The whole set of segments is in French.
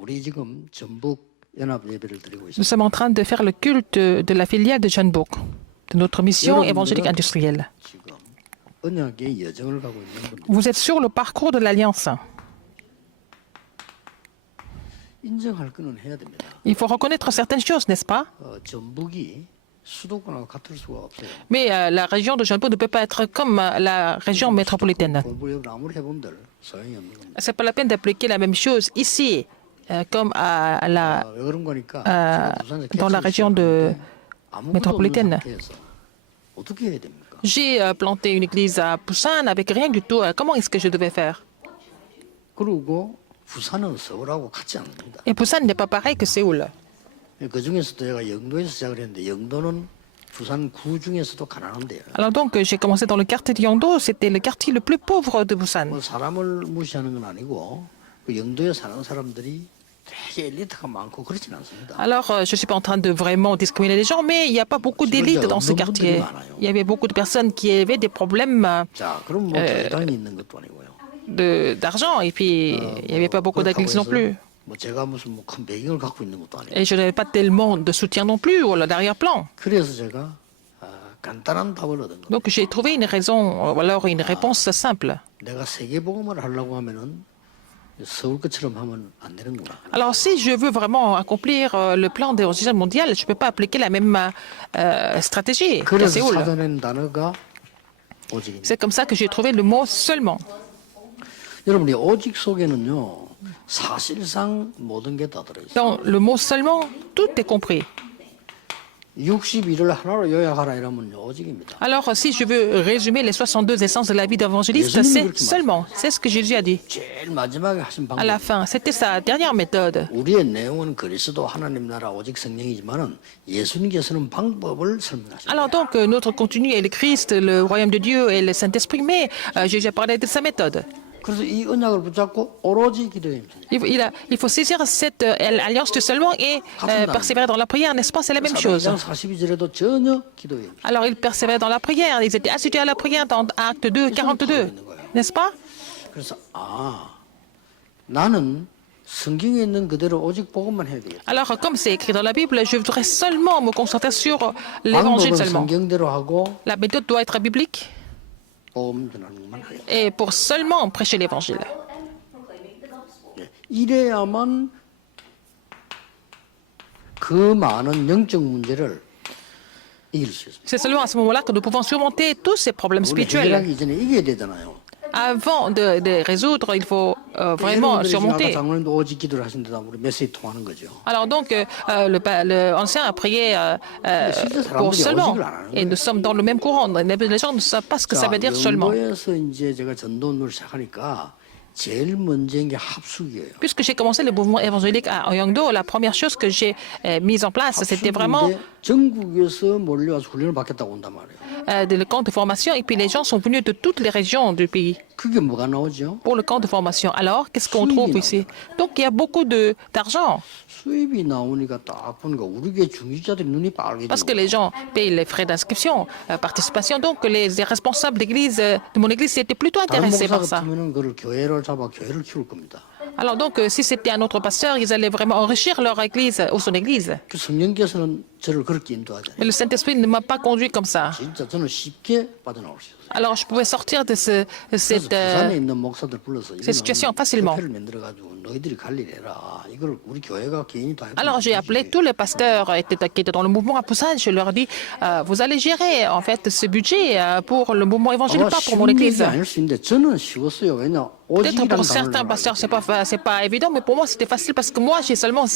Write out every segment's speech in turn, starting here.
우리 지금 전북 연합 예배를 드리고 Nous 있습니다. sommes en train de faire le culte de la filiale de Jeonbuk, de notre mission évangélique industrielle. 지금 언약의 여정을 가고 있는 겁니다. Vous êtes sur le parcours de l'Alliance. 인정할 거는 해야 됩니다. Il faut reconnaître certaines choses, n'est-ce pas? 전북이 수도권하고 같을 수가 없어요. Mais la région de Jeonbuk ne peut pas être comme la région métropolitaine. 공부를 아무리 해본들 소용이 없는 겁니다. C'est pas la peine d'appliquer la même chose ici, comme à la, 왜 그런 거니까 제가 부산에 dans la région de 아무것도 métropolitaine. 없는 상태에서 어떻게 해야 됩니까? J'ai planté une église à Busan avec rien du tout. Comment est-ce que je devais faire? 그리고 부산은 서울하고 같지 않습니다. Et Busan n'est pas pareil que Séoul. 그 중에서도 제가 영도에서 시작을 했는데 영도는 부산 구 중에서도 가난한데요. Alors donc, j'ai commencé dans le quartier de Yongdo. C'était le quartier le plus pauvre de Busan. 뭐 사람을 무시하는 건 아니고 그 영도에 사는 사람들이 되게 엘리트가 많고 그렇진 않습니다. Alors, je ne suis pas en train de vraiment discriminer les gens, mais il n'y a pas beaucoup d'élite dans ce quartier. Il y avait beaucoup de personnes qui avaient des problèmes 자, 그럼 뭐 교회당이 있는 것도 아니고요. d'argent, et puis il n'y avait pas beaucoup d'églises non plus. 뭐 제가 무슨 뭐 큰 배경을 갖고 있는 것도 아니고. Et je n'avais pas tellement de soutien non plus, ou d'arrière-plan. 그래서 제가 간단한 답을 얻은 겁니다. Donc, j'ai trouvé une raison, ou alors une réponse simple. 내가 세계복음을 하려고 하면은 서울 것처럼 하면 안 되는구나. Alors, si je veux vraiment accomplir le plan d'évangélisation mondial, je ne peux pas appliquer la même stratégie qu'à 그래서 Séoul. 찾아낸 단어가 오직입니다. C'est comme ça que j'ai trouvé le mot seulement. 여러분이 오직 속에는요 사실상 모든 게 다 들어있어요. Dans le mot seulement, tout est compris. 61을 하나로 요약하라 이러면 오직입니다. Alors, si je veux résumer les 62 essences de la vie d'évangéliste, c'est seulement. C'est ce que Jésus a dit 제일 마지막에 하신 à la 방법. fin. C'était sa dernière méthode. 우리의 내용은 그리스도 하나님 나라 오직 성령이지만은 예수님께서는 방법을 설명하십니다. Alors donc, notre contenu est le Christ, le royaume de Dieu et le Saint-Esprit, mais Jésus a parlé de sa méthode. 그래서 이 언약을 붙잡고 오로지 기도입니다. Il faut saisir cette alliance de seulement et persévérer dans la prière, n'est-ce pas? C'est la même chose. 4장 42절에도 전혀 기도예요. Alors, ils persévéraient dans la prière. Ils étaient assidus à la prière dans Acte 2, 42, n'est-ce pas? 그래서 나는 성경에 있는 그대로 오직 복음만 해야 되겠다. Alors, comme c'est écrit dans la Bible, je voudrais seulement me concentrer sur l'évangile 방법은 seulement. 성경대로 하고 La méthode doit être biblique 복음 전하는 것만 하겠다. et pour seulement prêcher l'évangile. 이래야만 그 많은 영적 문제를 이길 수 있습니다. C'est seulement à ce moment-là que nous pouvons surmonter tous ces problèmes 우리 spirituels. 해결하기 전에 이겨야 되잖아요. Avant de résoudre, il faut vraiment 여러분들이 지금 아까 surmonter. 장로님도 오직 기도를 하신데다 우리 메시지 통하는 거죠. Alors donc, l'ancien a prié pour seulement. Et nous sommes dans le même courant. Les gens ne savent pas ce que ça veut dire seulement. 영도에서 이제 제가 전도를 시작하니까 제일 먼저인 게 합숙이에요. Puisque j'ai commencé le mouvement évangélique à Yongdo, la première chose que j'ai mise en place, c'était vraiment 합숙인데 전국에서 몰려와서 훈련을 받겠다고 온단 말이에요. le camp de formation. Et puis les gens sont venus de toutes les régions du pays 그게 뭐가 나오죠? pour le camp de formation. Alors, qu'est-ce qu'on trouve ici? Donc, il y a beaucoup d'argent. 수입이 나오니까 딱 보니까 우리 교회 중직자들이 눈이 Parce que 빨개지는 les gens payent les frais d'inscription, participation. Donc, les responsables d'église, de mon église, étaient plutôt 다른 intéressés 목사 par ça. 같으면 그걸 교회를 잡아 교회를 키울 겁니다. Alors donc, si c'était un autre pasteur, ils allaient vraiment enrichir leur église ou son église. 그 성령께서는 저를 그렇게 인도하잖아요. Mais le Saint-Esprit ne m'a pas conduit comme ça. 진짜 저는 쉽게 빠져나올 수 있어요. Alors je pouvais sortir de 그래서 cette 부산에 있는 목사들 불러서 cette situation facilement. 협회를 만들어가지고 너희들이 갈 일 해라. 이걸 우리 교회가 개인이 다 해도 Alors j'ai appelé tous les pasteurs qui étaient dans le mouvement à Busan. Je leur ai dit, vous allez gérer en fait ce budget pour le mouvement évangélique, pas pour mon 쉬운 église. 얘기 아닐 수 있는데 저는 쉬웠어요. 왜냐 Peut-être 오직이라는 pour certains pasteurs, c'est pas évident, mais pour moi c'était facile parce que moi j'ai seulement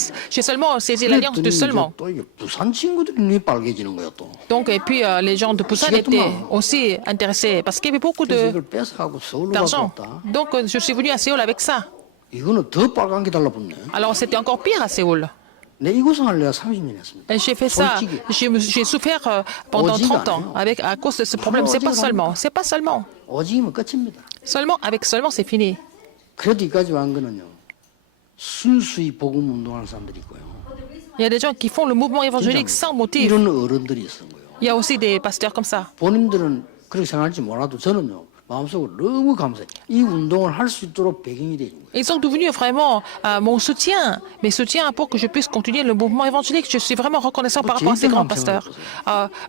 saisi l'alliance de seulement. 또 이게 부산 친구들이 눈이 빨개지는 거야 또. Donc et puis les gens de Busan étaient aussi intéressés parce qu'il y avait beaucoup 그래서 이걸 뺏어가고 서울로 d'argent. 갔다. Donc je suis venu à Séoul avec ça. 이거는 더 빨간 게 달라붙네. Alors c'était encore pire à Séoul. 내 이구성을 내가 30년 했습니다. Et j'ai fait ça, 솔직히. j'ai souffert pendant 30 ans à cause de ce problème. C'est pas seulement. 오직이면 끝입니다. Avec seulement c'est fini. 그래도 이까지 왔는 거는요. 순수히 복음 운동하는 사람들이 있고요. Il y a des gens qui font le mouvement évangélique sans motif. 이런 어른들이 있은 거예요. Il y a aussi des pasteurs comme ça. 본인들은 그렇게 생각할지 몰라도 저는요. 마음속으로 너무 감사해. 이 운동을 할 수 있도록 배경이 되는 거예요. Ils sont devenus vraiment mon soutien, mes soutiens pour que je puisse continuer le mouvement évangélique. Je suis vraiment reconnaissant par rapport à ces grands pasteurs.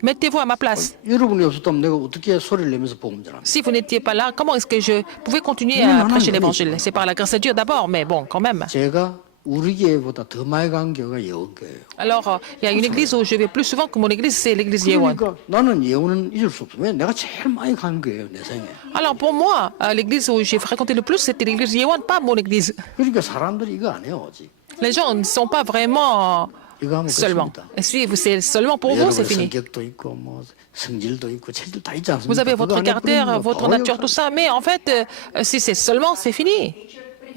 Mettez-vous à ma place. 여러분이 없었다면 내가 어떻게 소리를 내면서 복음 전합니까? Si vous n'étiez pas là, comment est-ce que je pouvais continuer à prêcher l'évangile? C'est par la grâce de Dieu d'abord, mais bon, quand même. 제가 우리 교회보다 더 많이 간 교회가 예원교회예요. Alors, il y a une église où je vais plus souvent que mon église, c'est l'église Yewon. 그러니까 나는 예원은 잊을 수 없어. 왜? 내가 제일 많이 간 교회예요, 내 생에. Alors, pour moi, l'église où j'ai fréquenté le plus, c'était l'église Yewon, pas mon église. 그러니까 사람들이 이거 안 해요, 아직. Les gens ne sont pas vraiment 이거 하면 seulement. 끝입니다. Et si c'est seulement pour vous, c'est 여러분의 fini. 성격도 있고 뭐 성질도 있고 체질 다 있지 않습니까? Vous avez votre 그거 안에 caractère, 뿌리는 거 votre 더 nature, tout ça. Mais en fait, si c'est seulement, c'est fini.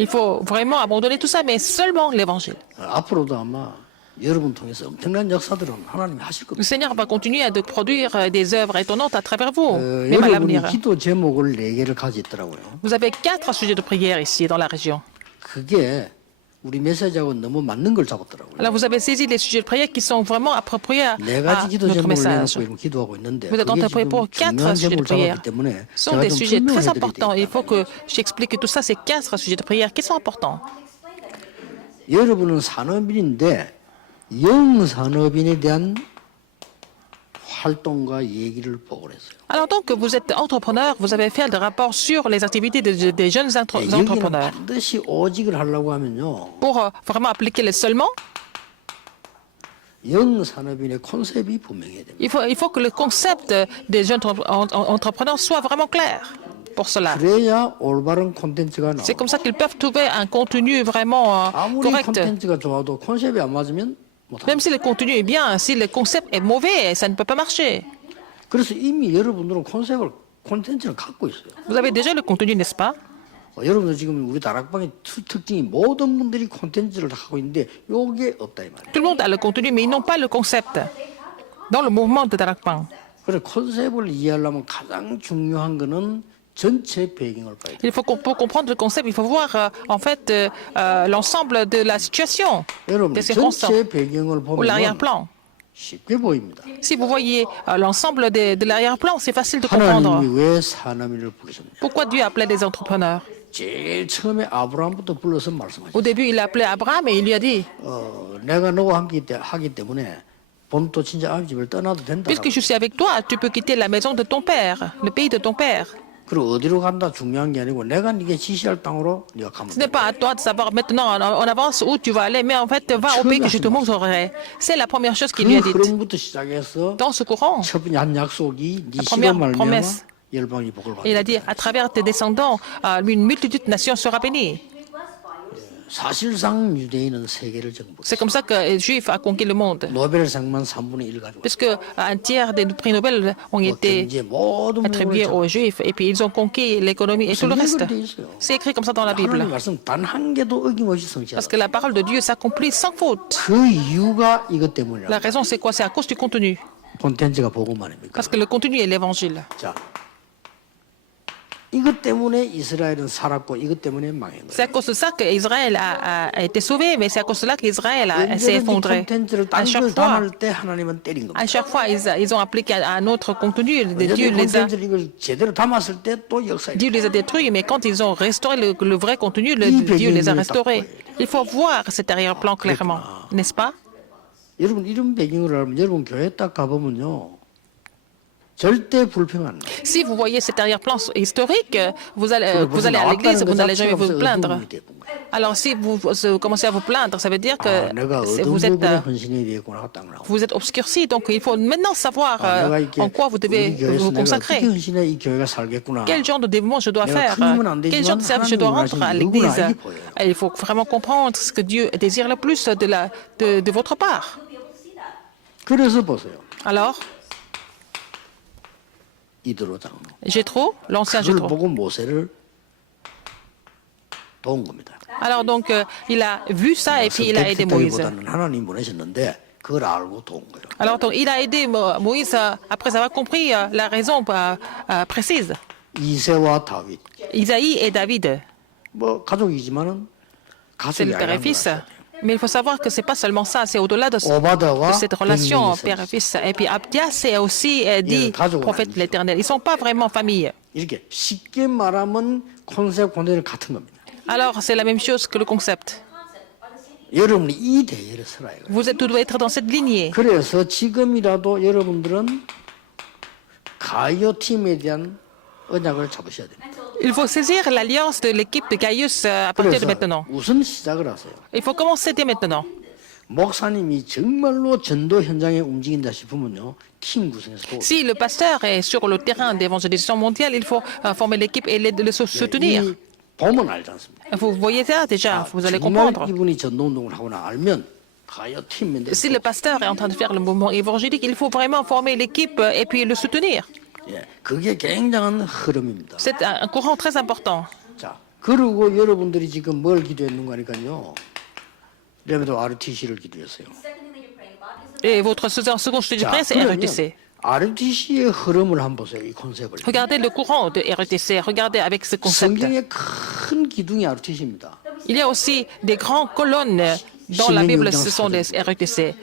Il faut vraiment abandonner tout ça, mais seulement l'évangile. 앞으로도 아마 여러분 통해서 엄청난 역사들은 하나님이 하실 Le 겁니다. Seigneur va continuer à produire des œuvres étonnantes à travers vous, même à 여러분이 l'avenir. 기도 제목을 4개를 가지고 있더라고요. Vous avez 4 sujets de prière ici dans la région. 그게 우리 메시지하고 너무 맞는 걸 잡았더라고요. Alors vous avez saisi les sujets de prière qui sont vraiment appropriés à 4가지 기도 notre 제목을 message. 내놓고 이렇게 기도하고 있는데 Vous êtes en 그게 train de prier 지금 pour 4 중요한 sujets de 제목을 prière. 잡았기 때문에 Ce sont 제가 des 좀 sujets très 설명해 importants. 드려야 Il 되겠다. faut que j'explique tout ça, ces 4 sujets de prière qui sont importants. 여러분은 산업인인데 영산업인에 대한 활동과 얘기를 보고 했어요. Alors donc que vous êtes entrepreneur, vous avez fait des rapports sur les activités des jeunes 여기는 entrepreneurs. 반드시 오직을 하려고 하면요. Pour vraiment appliquer les seulement, 영산업인의 콘셉트이 분명해야 됩니다. il faut que le concept des jeunes entrepreneurs soit vraiment clair pour cela. 그래야 올바른 콘텐츠가 나와요. C'est comme ça qu'ils peuvent trouver un contenu vraiment 아무리 correct. 콘텐츠가 좋아도 콘셉트이 안 맞으면 못합니다. Même si le contenu est bien, si le concept est mauvais, ça ne peut pas marcher. 그래서 이미 여러분들은 콘텐츠를 갖고 있어요. Vous avez déjà le contenu, n'est-ce pas? 여러분들 지금 우리 다락방의 특징이 모든 분들이 콘텐츠를 다 하고 있는데 요게 없다 이 말이에요. Tout le monde a le contenu, mais ils n'ont pas le concept. Dans le mouvement de Darakpang. 그래서 콘셉트를 이해하려면 가장 중요한 거는 전체 배경을 봐야 돼요. Il faut pour comprendre le concept, il faut voir en fait l'ensemble de la situation, 여러분 des circonstances, 전체 배경을 ou 보면 l'arrière-plan. 쉽게 보입니다. Si vous voyez l'ensemble de l'arrière-plan, c'est facile de comprendre. 하나님이 왜 사람을 부르셨냐? Pourquoi Dieu appelait des entrepreneurs? 제일 처음에 아브라함부터 불러서 말씀하셨어요. Au début, il a appelé Abraham et il lui a dit, 내가 너와 함께 하기 때문에 본토 친자 아비 집을 떠나도 된다. puisque je suis avec toi, tu peux quitter la maison de ton père, le pays de ton père. 그리고 어디로 간다 중요한 게 아니고 내가 네게 지시할 땅으로 네가 가면 Ce 돼. n'est pas à toi de savoir maintenant en avance où tu vas aller, mais en fait, va au pays que je te montrerai. C'est la première chose qu'il lui a 그 dite. 흐름부터 시작해서 Dans ce courant, 첫 번째 한 약속이 네 première 씨로 말미암아 promesse. 열방이 복을 il a 받는다. dit, à travers tes descendants, une multitude de nations sera bénie. 사실상 유대인은 세계를 정복했어요. C'est comme ça que les Juifs a conquis le monde. 노벨상만 3분의 1 가지고 Puisque un tiers des prix Nobel ont été 경제 모든 attribués 부분을 aux Juifs, et puis ils ont conquis l'économie et tout le reste. C'est écrit comme ça dans la Bible. 하나님 말씀 단 한 개도 어김없이 성취하다. Parce que la parole de Dieu s'accomplit sans faute. 그 이유가 이것 때문이라. La raison, c'est quoi? C'est à cause du contenu. 콘텐츠가 복음 아닙니까? Parce que le contenu est l'évangile. 자, 이것 때문에 이스라엘은 살았고 이것 때문에 망한 거예요. C'est à cause de ça qu'Israël a été sauvé, mais c'est à cause de cela qu'Israël s'est 언제든지 effondré. 콘텐츠를 À chaque 딴걸 fois, 담을 때 하나님은 때린 겁니다. à chaque fois ils ont appliqué un autre contenu. 언제든지 콘텐츠를 이걸 제대로 담았을 때 또 역사에 Dieu les a détruits, mais quand ils ont restauré le vrai contenu, Dieu les a restaurés. Il faut voir cet arrière-plan clairement, n'est-ce pas? 여러분 이런 배경을 알면 여러분 교회 딱 가보면요 절대 불평 안 나요. Si vous voyez cet arrière-plan historique, vous allez à l'église, vous n'allez jamais vous plaindre. Alors si vous commencez à vous plaindre, ça veut dire que 내가 vous 어떤 부분에 êtes, 헌신해야 되겠구나 딱 나오고. vous êtes obscurci. Donc il faut maintenant savoir 내가 이렇게 en quoi vous devez 우리 교회에서 vous 내가 consacrer. 어떻게 헌신해 이 교회가 살겠구나. Quel genre de dévouement je dois 내가 faire? 큰 힘은 안 Quel genre de service je dois rendre à 하나님이 l'église? 누구나 알게 보여요. Et il faut vraiment comprendre ce que Dieu désire le plus de votre part. 그래서 보세요. Alors, 이드로 장로. Jéthro, l'ancien 그걸 Jéthro. 보고 모세를 도운 겁니다. Alors donc, il a vu ça et puis il a aidé Moïse. 선택했다기보다는 하나님 보내셨는데 그걸 알고 도운 거예요. Alors donc, il a aidé Moïse après avoir compris la raison précise. 이세와 다윗. Isaïe et David, 뭐 가족이지만은 c'est 가족이 le père et 아니라는 걸 fils. 아셔야 돼요. Mais il faut savoir que ce n'est pas seulement ça, c'est au-delà de 오바다와 cette relation 갱년이 père-fils. Et puis Abdia, c'est aussi dit 가족은 prophète de 아니죠. l'Éternel. Ils ne sont pas vraiment famille. 이렇게 쉽게 말하면 콘셉트 콘텐츠는 같은 겁니다. Alors, c'est la même chose que le concept. 여러분이 이 대열에 서라요. Vous devez être dans cette lignée. 그래서 지금이라도 여러분들은 가이오 팀에 대한 언약을 잡으셔야 됩니다. Il faut saisir l'alliance de l'équipe de Gaius à partir de 그래서 maintenant. 우선 시작을 하세요. Il faut commencer dès maintenant. 목사님이 정말로 전도 현장에 움직인다 싶으면요. 팀 구성해서 도와줘요. Si le pasteur est sur le terrain d'évangélisation mondiale, il faut former l'équipe et le soutenir. 이 보면 알지 않습니까? Vous voyez ça déjà, vous allez 정말 comprendre. 이분이 전도 운동을 하거나 알면 가이오 팀 멤버. Si le pasteur est en train de faire le mouvement évangélique, il faut vraiment former l'équipe et puis le soutenir. 예, 그게 굉장한 흐름입니다. C'est un courant très important. 자, 그리고 여러분들이 지금 뭘 기도했는가 하니까요. 레베도 RTC를 기도했어요. Et votre second studio de 자, presse est RETC. RTC의 흐름을 한번 보세요. 이 콘셉트를. Regardez le courant de RETC, regardez avec ce concept. 성경의 큰 기둥이 RTC입니다. Il y a aussi des grandes colonnes dans la Bible, ce sont des RETC.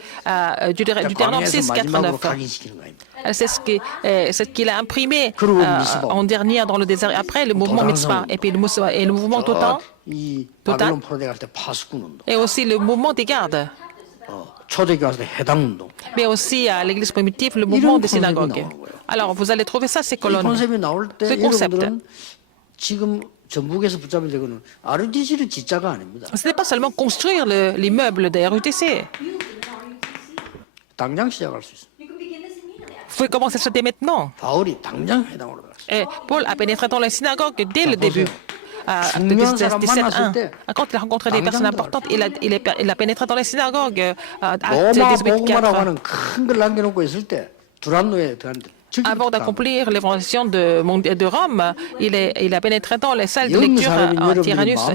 Deutéronome 6, 4, 9. 각인시키는 거입니다. C'est ce qu'il a imprimé 그리고 미스바. en dernier dans le désert. Après, le mouvement Mitzvah. Et puis le mouvement Totan. 이 도단? 바벨론 포로대 갈때 파수꾼 운동, Et aussi le mouvement des gardes. 초대교 왔을 때 해당 운동. Mais aussi à l'église primitive, le mouvement des synagogues. 나오는 거예요. Alors, vous allez trouver ça, ces 이 colonnes. 컨셉이 나올 때 그 콘셉트. 여러분들은 지금 전북에서 붙잡을 때는 RTC를 짓자가 아닙니다. Ce n'est pas seulement construire l'immeuble de RUTC. 당장 시작할 수 있어요. Vous pouvez commencer ça dès maintenant. 바울이 당장 해당으로 들어갔어요. Et Paul a pénétré dans les synagogues dès le début. Acte 중요한 사람 17.1. 만났을 때 Quand il a rencontré des personnes importantes, il a pénétré dans les synagogues. Acte 로마 복음화라고 18.4. 하는 큰 걸 남겨놓고 있을 때 두란노에 들어갔는데 Avant d'accomplir l'évangélisation de Rome, il a pénétré dans les salles de lecture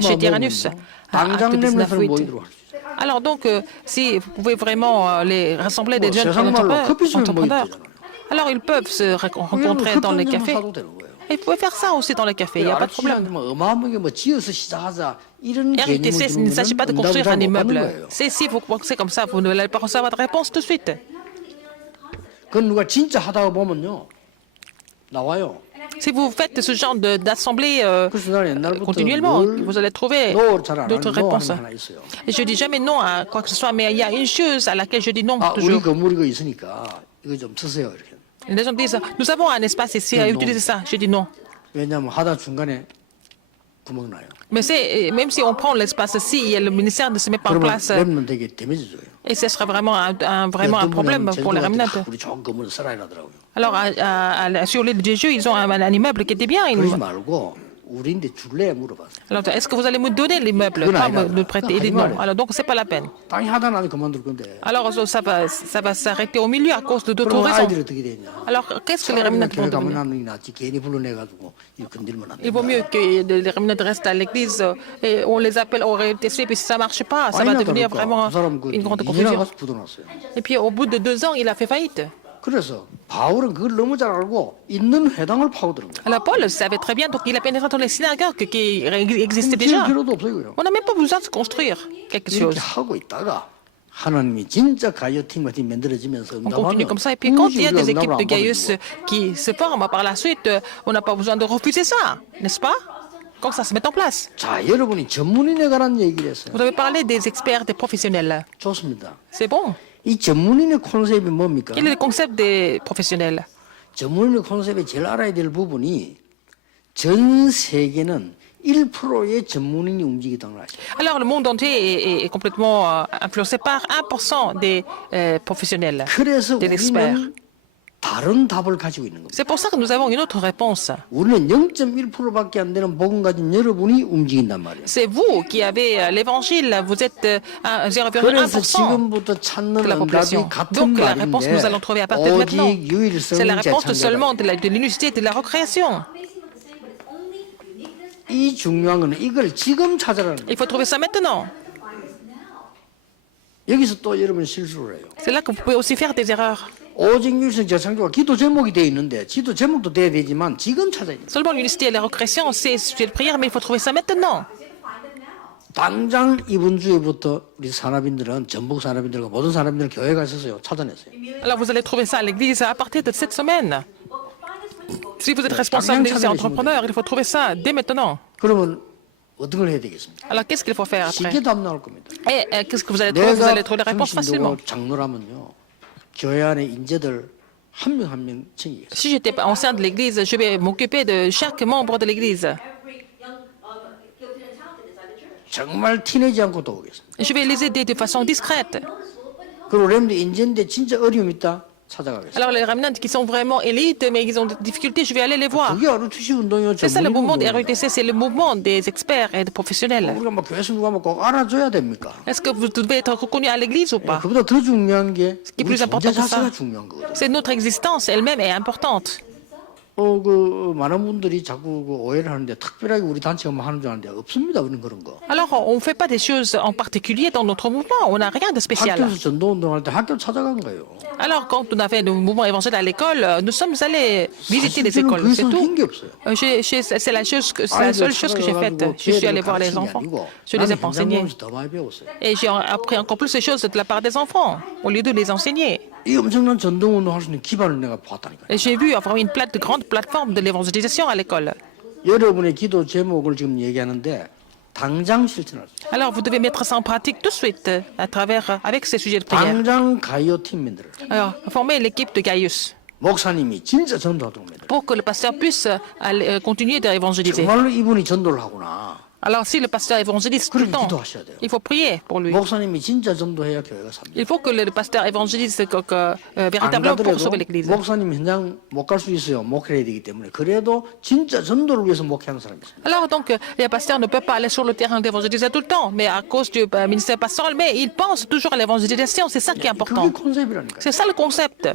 chez Tyrannus. 당장 Acte 렘넌트를 19.8. 모이도록 할 수 있어요. Alors donc, si vous pouvez vraiment les rassembler des jeunes 세상 말로 커피숍에 entrepreneurs, 모이잖아요. alors ils peuvent se rencontrer dans les cafés. 사도 되는 거예요. Et vous pouvez faire ça aussi dans les cafés, il n'y a pas de problème. 뭐 어마어마하게 뭐 지어서 시작하자 이런 개념을 RITC, il ne s'agit pas de 주면 construire 응답을 un 잘못 받는 immeuble. 거예요. C'est si vous pensez comme ça, vous n'allez pas recevoir de réponse tout de suite. 그건 누가 진짜 하다가 보면요 나와요. Si vous faites ce genre d'assemblée 그래서 나는 옛날부터 continuellement, 뭘 vous allez trouver 노를 잘안 d'autres 하는 노 réponses. 하는 게 하나 있어요. Et je dis jamais non à quoi que ce soit, mais il y a une chose à laquelle je dis non 아 우리 toujours. 건물 이거 있으니까 이거 좀 쓰세요 이렇게. Les gens me disent, nous avons un espace ici, Non. utilisez ça. Je dis non. 왜냐하면 하다 중간에 구멍 나요. Mais même si on prend l'espace ici, le ministère ne se met pas en 그러면 place. 렘넌 되게 데미지줘요. Et ce serait vraiment un problème pour les remnants. 우리 좋은 건물을 써라 이러더라고요. Alors, sur l'île de Jésus, ils ont un immeuble qui était bien. 그러지 말고 우리인데 줄래 물어봤어요. Alors, est-ce que vous allez me donner l'immeuble, Non, pas non, me le prêter? Il dit non. non. Alors, donc, c'est pas la peine. 당연히 하다 나면 그만둘 건데. Alors, ça va s'arrêter au milieu à cause de d'autres 그럼 raisons. 아이들이 어떻게 되냐? Alors, qu'est-ce que les remnants vont 교회 가면 devenir? 나는 낫지 괜히 불러내가지고 이거 건들면 안 돼. Il vaut mieux que les remnants restent à l'église et on les appelle au RTC, puis si ça marche pas, ça va devenir vraiment une grande confusion. 가서 부도났어요. Et puis, au bout de 2 ans, il a fait faillite. 그래서 바울은 그걸 너무 잘 알고 있는 회당을 파고드는 거예요. Alors, Paul savait très bien, donc il a pénétré dans les synagogues qui existaient 지을 déjà. 필요도 없어요. On n'a même pas besoin de construire quelque chose. 이렇게 하고 있다가 하나님이 진짜 가이오 팀 같은 게 만들어지면서 On continue comme ça. Et puis quand il y a des équipes de Gaius 응답을 qui se forment par la suite, on n'a pas besoin de refuser ça, n'est-ce pas? Quand ça se met en place. 자, 여러분이 전문인에 관한 얘기를 했어요. Vous avez parlé des experts, des professionnels. 좋습니다. C'est bon. 이 전문인의 콘셉트이 뭡니까? Quel est le concept des professionnels? 전문인의 콘셉트에 제일 알아야 될 부분이 전 세계는 1%의 전문인이 움직이다는 걸 아시죠? Alors, le monde entier est complètement influencé par 1% des professionnels, 그래서 des experts. 우리는 다른 답을 가지고 있는 겁니다. C'est pour ça que nous avons une autre réponse. 우리는 0.1%밖에 안 되는 복음 가진 여러분이 움직인단 말이에요. C'est vous qui avez l'évangile, vous êtes à 그래서 0,1% 지금부터 찾는 de la population. 응답이 같은 Donc la réponse que nous allons trouver à partir de maintenant, 오직 유일성 c'est la réponse 재창조다. seulement de l'unicité de la recréation. 이 중요한 거는 이걸 지금 찾으라는 거예요. Il faut trouver ça maintenant. 여기서 또 여러분 실수를 해요. C'est là que vous pouvez aussi faire des erreurs. 오직 유일성 재창조가 기도 제목이 되어 있는데 기도 제목도 돼야 되지만 지금 찾아야 돼요. Seulement l'unicité et la recréation, c'est le sujet de prière, mais il faut trouver ça maintenant. 당장 이번 주에부터 우리 산업인들은 전북 산업인들과 모든 산업인들 교회 가셨어요. 찾아냈어요. Alors vous allez trouver ça à l'église à partir de cette semaine. Si vous êtes responsable d'église et entrepreneur, il faut trouver ça dès maintenant. 그러면 어떤 걸 해야 되겠습니까? Alors qu'est-ce qu'il faut faire après? 쉽게 답 나올 겁니다. Et qu'est-ce que vous allez trouver? Vous allez trouver la réponse facilement. 평신도 장로라면요. 교회 안에 인재들 한 명 한 명 챙기겠어요. Si j'étais ancien de l'église, je vais m'occuper de chaque membre de l'église. 정말 티내지 않고 도우겠습니다. Je vais les aider de façon discrète. 그리고 렘드 인재인데 진짜 어려움 있다 찾아가겠습니다. Alors les remnants qui sont vraiment élites, mais ils ont des difficultés, je vais aller les voir. 그게 ROTC 운동이요. C'est ça le mouvement des RUTC, c'est le mouvement des experts et des professionnels. 우리가 막 교회 누가 꼭 알아줘야 됩니까? Est-ce que vous devez être reconnu à l'église ou pas? 그보다 더 중요한 게 qui est 우리 plus 존재 important que ça, 자체가 중요한 거거든요. c'est notre existence elle-même est importante. 많은 분들이 자꾸 오해를 하는데 특별하게 우리 단체가 뭐 하는 줄 아는데 없습니다. 우리는 그런 거. Alors, on ne fait pas des choses en particulier dans notre mouvement, on n'a rien de spécial. 학교에서 전도 운동할 때 학교 찾아간 거예요. Alors, quand on avait le mouvement évangélique à l'école, nous sommes allés visiter les écoles, c'est 그 tout. 이상 게 없어요. C'est la seule chose que j'ai faite. Je suis allé voir les enfants. Je les ai pas enseignés. 더 많이 배웠어요. Et j'ai appris encore plus de choses de la part des enfants, au lieu de les enseigner. 이 엄청난 전도 운동 할 수 있는 기반을 내가 봤다니까요. Et j'ai vu vraiment une grande plateforme de l'évangélisation à l'école. 여러분의 기도 제목을 지금 얘기하는데 당장 실천할 수 있어요. Alors, vous devez mettre ça en pratique tout de suite avec ces sujets de prière. 당장 가이오 팀민들을 Alors, former l'équipe de Gaius 목사님이 진짜 전도하도록 만들어요. pour que le pasteur puisse continuer d'évangéliser. 정말로 이분이 전도를 하구나. Alors, si le pasteur évangélise tout le temps, 기도하셔야 돼요. il faut prier pour lui. 목사님이 진짜 전도해야 교회가 삽니다. Il faut que le pasteur évangélise véritablement pour sauver l'Église. 목사님 현장 못 갈 수 있어요. 목회해야 되기 때문에. 그래도 진짜 전도를 위해서 목회하는 사람이 있어요. Alors, donc, les pasteurs ne peuvent pas aller sur le terrain d'évangéliser tout le temps, mais à cause du ministère pastoral, mais ils pensent toujours à l'évangélisation, c'est ça qui est important. 그게 컨셉이라니까요. C'est ça le concept.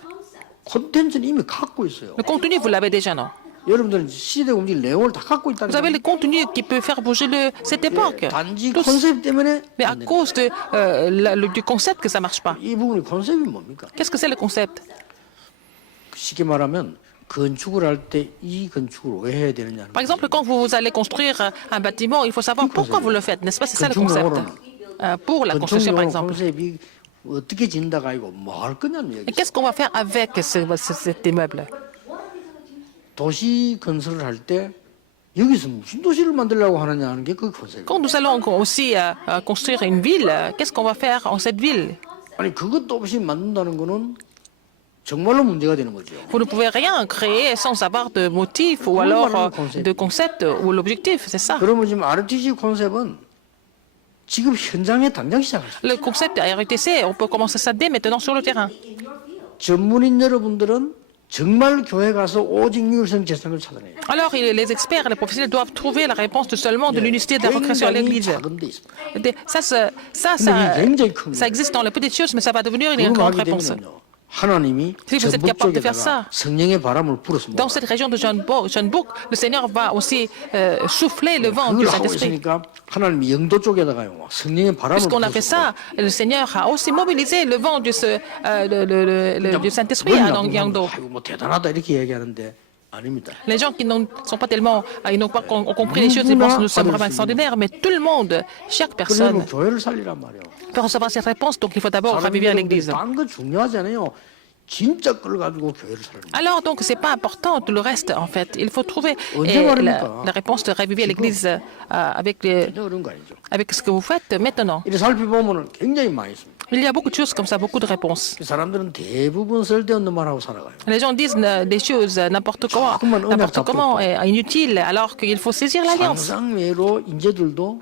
콘텐츠는 이미 갖고 있어요. Le contenu, vous l'avez déjà, non? 여러분들은 시대 움직일 내용을 다 갖고 Vous avez le 있다니까요. contenu qui peut faire bouger cette époque. 단지 Tous. 컨셉 때문에 Mais à cause du concept que ça marche pas. 이 부분이 컨셉이 뭡니까? Qu'est-ce que c'est le concept? 쉽게 말하면 건축을 할 때 이 건축을 왜 해야 되느냐는 Par exemple, quand vous allez construire un bâtiment, il faut savoir pourquoi vous le faites, n'est-ce pas? C'est ça le concept. Pour la construction, par exemple. 컨셉이 어떻게 진다가 아니고 뭐 할 거냐는 Et 얘기. qu'est-ce qu'on va faire avec cet immeuble? 도시 건설을 할 때 여기서 무슨 도시를 만들려고 하느냐 하는 게 그 컨셉이에요. Quand nous allons aussi construire une ville, qu'est-ce qu'on va faire en cette ville? 아니 그것도 없이 만든다는 거는 정말로 문제가 되는 거죠. Vous ne pouvez rien créer sans avoir de motif ou alors de concept ou l'objectif, c'est ça. 그러면 지금 RTC 콘셉트는 지금 현장에 당장 시작할 수 있어요. Le concept RUTC, on peut commencer ça dès maintenant sur le terrain. 전문인 여러분들은 정말 교회 가서 오직 유일성 재성을 찾아내요. Alors, les experts et les professionnels doivent trouver la réponse de seulement de l'unicité de la recréation à 굉장히 l'Église. 작은 데 있습니다. Ça existe dans les petites choses, mais ça va devenir une 그걸 grande 하게 réponse. 되면요. 하나님이 Si vous êtes 전북 capable de faire 쪽에다가 ça, 성령의 바람을 불어서 dans cette région de Jeonbuk, le Seigneur va aussi souffler le vent du 그걸 하고 Saint-Esprit. 있으니까 하나님이 영도 쪽에다가요. 성령의 바람을 Puisqu'on a fait ça, le Seigneur a aussi mobilisé le vent du Saint-Esprit à Yangdo. 아이고 뭐 대단하다 이렇게 얘기하는데 아닙니다. Les gens qui ne sont pas tellement, ils n'ont pas compris les choses, ils pensent que nous sommes vraiment extraordinaires, mais tout le monde, chaque personne, 그러면 교회를 살리란 말이에요. peut recevoir cette réponse, donc il faut d'abord raviver l'Église. 딴거 중요하지 않아요. 진짜 걸 가지고 교회를 살리는. Alors, donc, c'est pas important tout le reste, en fait. Il faut trouver la réponse de raviver l'Église avec 전혀 어려운 거 아니죠. ce que vous faites maintenant. 이렇게 살펴보면 굉장히 많이 있습니다. Il y a beaucoup de choses comme ça, beaucoup de réponses. 사람들은 대부분 쓸데없는 말하고 살아가요. Les gens disent des choses n'importe comment et inutiles, alors qu'il faut saisir l'alliance. 상상외로 인재들도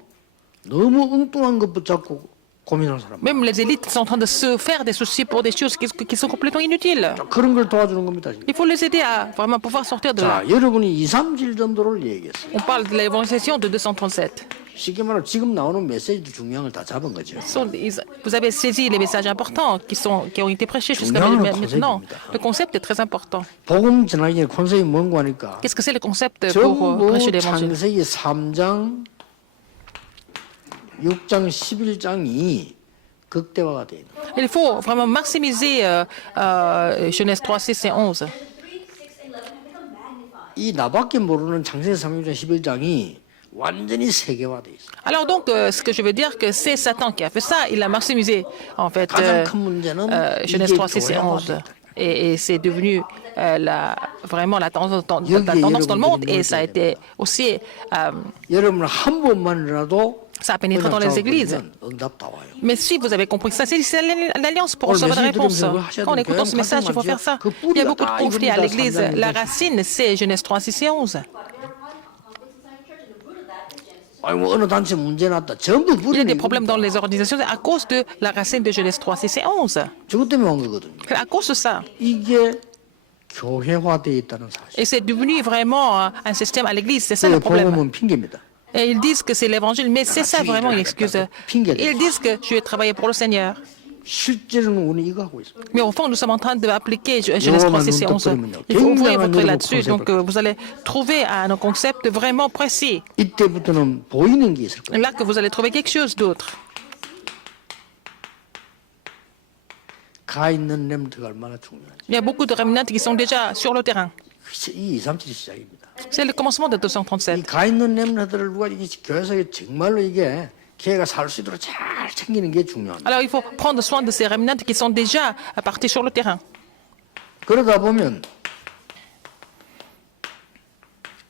너무 엉뚱한 것 붙잡고 고민하는 사람. Même les élites sont en train de se faire des soucis pour des choses qui sont complètement inutiles. 그런 걸 도와주는 겁니다. 지금. Il faut les aider à vraiment pouvoir sortir de là. 자, 여러분이 237 전도를 얘기했어요. On parle de l'évangélisation de 237. 쉽게 말하면 지금 나오는 메시지도 중요한 걸 다 잡은 거죠. Vous avez saisi les messages importants qui ont été prêchés jusqu'à maintenant. Le concept est très important. 복음 전하기 전에 컨셉이 뭔고 하니까 Qu'est-ce que c'est le concept pour 전부 prêcher l'évangile? 창세기 3장 6장 11장이 극대화가 돼 있는 거예요. Il faut vraiment maximiser Genèse 3, 6 et 11. 이 나밖에 모르는 창세기 3장 11장이 완전히 세계화돼 있어요. Alors donc, ce que je veux dire, que c'est Satan qui a fait ça. Il a maximisé, en fait, 가장 큰 문제는 Genèse 이게 3, 6 et 11. 교회화돼 있다. Et c'est devenu vraiment la tendance dans le monde. Et ça a été aussi, 여러분 한 번만이라도 ça a pénétré dans les églises. 응답 다 와요. Mais si vous avez compris ça, c'est l'alliance pour recevoir des réponses. Quand on écoute ce message, il faut faire ça. Il y a beaucoup de conflits à l'église. La racine, c'est Genèse 3, 6 et 11. 아이고 어느 단체 문제 났다. 전부 Il y a 불이 des problèmes dans les organisations à cause de la racine de Genèse 3, 6 et 11. 저것 때문에 온 거거든요. À cause de ça. 이게 교회화돼 있다는 사실. Et c'est devenu vraiment un système à l'église. C'est ça le 그 problème. 복음은 핑계입니다. Et ils disent que c'est l'évangile, mais c'est ça vraiment une excuse. Ils disent que je vais travailler pour le Seigneur. 실제로는 우리는 이거 하고 있습니다. Mais au fond, nous sommes en train d'appliquer Genèse 3, 6 et 11. Il faut ouvrir votre œil là-dessus. Donc, vous allez trouver un concept vraiment précis. 이때부터는 보이는 게 있을 거예요. Là que vous allez trouver quelque chose d'autre. 가 있는 렘트가 얼마나 중요한지. Il y a beaucoup de remnants qui sont déjà sur le terrain. 이 237이 시작입니다. C'est le commencement de 이 237. 가 있는 렘트들을 누가 이 교회에서 정말로 이게 걔가 살 수 있도록 잘 챙기는 게 중요합니다. Alors, il faut prendre soin de ces remnants qui sont déjà partis sur le terrain. 그러다 보면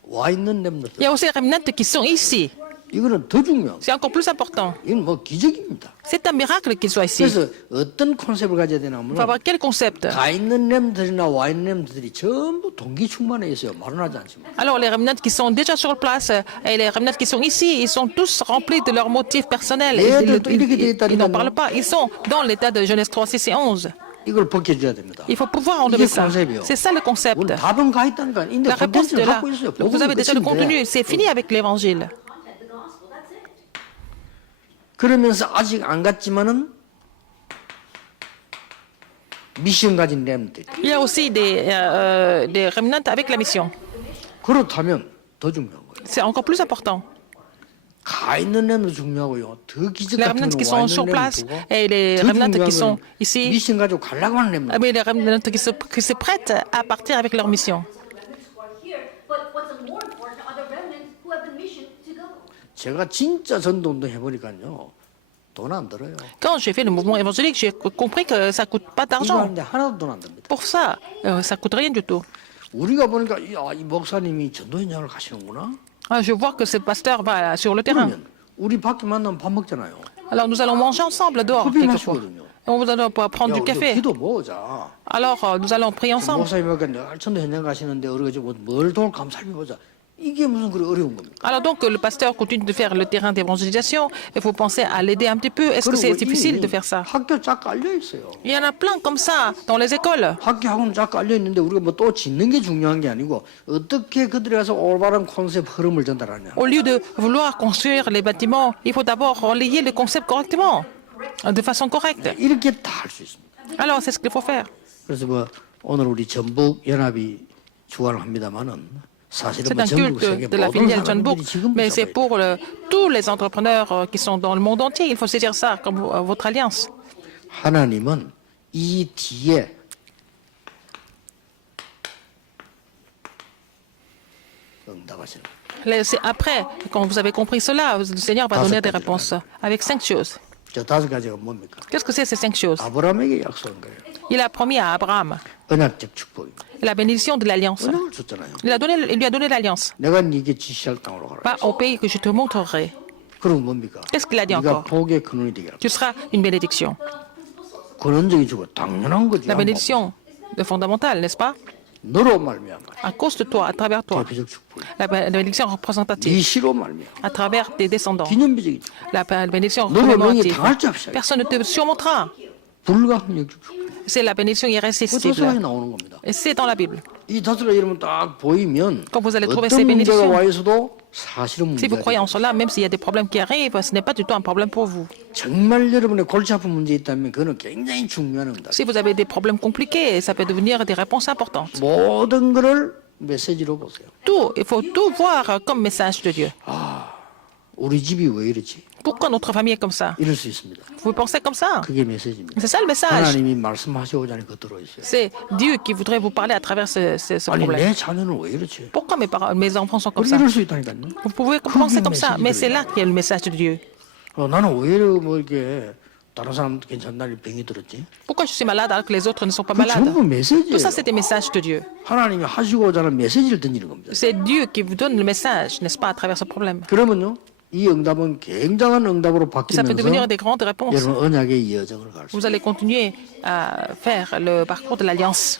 와 있는 렘트들 Il y a aussi les remnants qui sont ici. 이거는 더 중요합니다. C'est encore plus important. 이건 뭐 기적입니다. C'est un miracle qu'ils soient ici. 그래서 어떤 컨셉을 가져야 Il 되냐면 faut avoir quel concept? 가 있는 렘들이나 와 있는 렘들이 전부 동기 충만해 있어요. 말은 하지 않지만. Alors, les remnants qui sont déjà sur place et les remnants qui sont ici, ils sont tous remplis de leurs motifs personnels. Ils n'en parlent pas. Ils sont dans l'état de Genèse 3, 6 et 11. 이걸 벗겨줘야 됩니다. Il faut pouvoir enlever ça. C'est ça le concept. 우리 답은 가 있다니까. 근데 La réponse est 콘텐츠를 là. 갖고 있어요. Vous avez déjà le 복음은 contenu. 끝인데. C'est fini avec l'évangile. 그러면서 아직 안 갔지만은 미션 가진 렘들. Il y a aussi des remnants avec la mission. 그렇다면 더 중요한 거예요. C'est encore plus important. 가 있는 렘도 중요하고요. 더 기적 Les 같은 remnants qui 와 sont 있는 sur place 렘도 et les 더 remnants 중요한 qui sont 건 ici. 미션 가지고 가려고 하는 렘들. Mais les remnants qui se prêtent à partir avec leur mission. remnants who are here, but what's more important are the remnants who have the mission to go. 제가 진짜 전도운동 해보니까요. 돈 안 들어요. Quand j'ai fait le mouvement évangélique, j'ai compris que ça ne coûte pas 이거 d'argent. 하는데 하나도 돈 안 듭니다. Pour ça, ça ne coûte rien du tout. 우리가 보니까 이 목사님이 전도 현장을 가시는구나. Ah, je vois que ce pasteur va sur le terrain. 그러면 우리 밖에 만나면 밥 먹잖아요. Alors nous allons manger ensemble dehors, 커피 quelquefois. 마시거든요. On vous allons prendre du 야, café. 기도 모으자. Alors nous allons prier ensemble. 목사님과 늘 전도 현장 가시는데 우리가 지금 뭘 도울까 한번 살펴보자. 이게 무슨 그리 어려운 겁니까? Alors donc le pasteur continue de faire le terrain d'évangélisation. Il faut penser à l'aider un petit peu. Est-ce que c'est difficile de faire ça? 학교 쫙 깔려 있어요. Il y en a plein comme ça dans les écoles. 학교 학원 쫙 깔려 있는데 우리가 뭐 또 짓는 게 중요한 게 아니고 어떻게 그들이 가서 올바른 콘셉트 흐름을 전달하냐. Au lieu de vouloir construire les bâtiments, il faut d'abord relayer le concept correctement, de façon correcte. 이렇게 다 할 수 있습니다. Alors c'est ce qu'il faut faire. 그래서 뭐 오늘 우리 전북 연합이 주관을 합니다만은 사실은 C'est 뭐 un 전국 culte 세계 de la 모든 filiale John Book, 사람들이 지금 mais c'est pour tous les entrepreneurs qui sont dans le monde entier. Il faut saisir ça comme votre alliance. 하나님은 이 뒤에 응답하시는 거예요. C'est après, quand vous avez compris cela, le Seigneur va donner des réponses avec 5 choses. 저 5가지가 뭡니까? Qu'est-ce que c'est ces 5 choses? 아브라함에게 약속한 거예요. Il a promis à Abraham 언약적 축복입니다. la bénédiction de l'alliance. 언약을 줬잖아요. Il lui a donné l'alliance. 내가 네게 지시할 땅으로 가라. Va au pays que je te montrerai. 그럼 뭡니까? Qu'est-ce qu'il a dit 네가 encore? 복의 근원이 되게 할 Tu seras une bénédiction. 근원적인 축복 당연한 거지. La bénédiction fondamentale, n'est-ce pas? 너로 말미암아 À cause de toi, à travers toi. 대표적 축복. La bénédiction représentative, 네 시로 말미암아 à travers tes descendants. 기념비적인 축복. La bénédiction 너로 명예 commémorative. 당할 자 없이 Personne ne te surmontera. 불가항력적 축복. C'est la bénédiction 그 irrésistible. 도서관에 나오는 겁니다. Et c'est dans la Bible. 이 다섯가 이름은 딱 보이면 Quand vous allez trouver 어떤 ces 문제가 bénédictions, 와 있어도 사실은 si vous 문제가 croyez en 돼요. cela, même s'il y a des problèmes qui arrivent, ce n'est pas du tout un problème pour vous. 정말 여러분의 골치 아픈 문제 있다면 그거는 굉장히 중요한 응답. Si vous avez des problèmes compliqués, ça peut devenir des réponses importantes. 모든 것을 메시지로 보세요. Tout, il faut tout voir comme message de Dieu. 우리 집이 왜 이렇지? Pourquoi notre famille est comme ça? 이럴 수 있습니다. Vous pensez comme ça? 그게 메시지입니다. C'est ça le message. 하나님이 말씀하시고자 하는 것 들어있어요. C'est Dieu qui voudrait vous parler à travers ce 아니 problème. 내 자녀는 왜 이렇지? Pourquoi mes enfants sont comme 우리 ça? 이럴 수 있다니까요. Vous pouvez penser comme ça, mais c'est là qu'il y a le message de Dieu. 나는 왜 이렇게 뭐 이렇게 다른 사람도 괜찮다니 병이 들었지? Pourquoi je suis malade alors que les autres ne sont pas 그 malades? 전부 메시지예요. Tout ça, c'est des messages de Dieu. 하나님이 하시고자 하는 메시지를 던지는 겁니다. C'est Dieu qui vous donne le message, n'est-ce pas, à travers ce problème. 그러면요, 이 응답은 굉장한 응답으로 Ça peut devenir 바뀌면서 des grandes réponses. 여러분 언약의 여정을 갈 수 Vous allez continuer à faire le parcours de l'alliance.